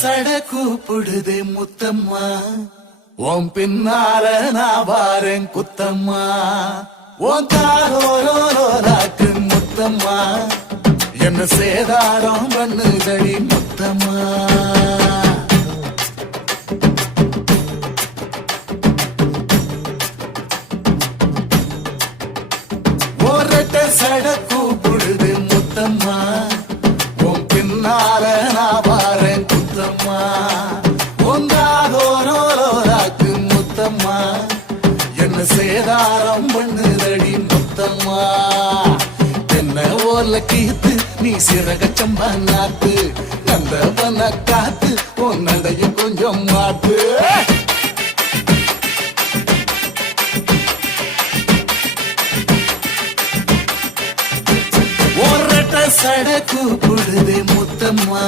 சட கூப்பிடுதே முத்தம்மா, உன் பின்னால நான் வாரேன் குத்தம்மா. உன் காரோராக்கு முத்தம்மா, என்ன சேதாரம் பண்ணுதடி முத்தம்மா. ஒரட்ட சட கூப்பிடுது முத்தம்மா, உன் பின்னால நான் வாரேன் குத்தம்மா. உங்காதோராக்கு முத்தம்மா, என்ன சேதாரம் பண்ணுதடி முத்தம்மா. தென்ன ஓர்ல கீத்து நீ சிறக சம்பா நாத்து, நந்தவன காத்து உன் நடையும் கொஞ்சம் மாத்து. ஒரட்ட சட கூப்பிடுதே முத்தம்மா,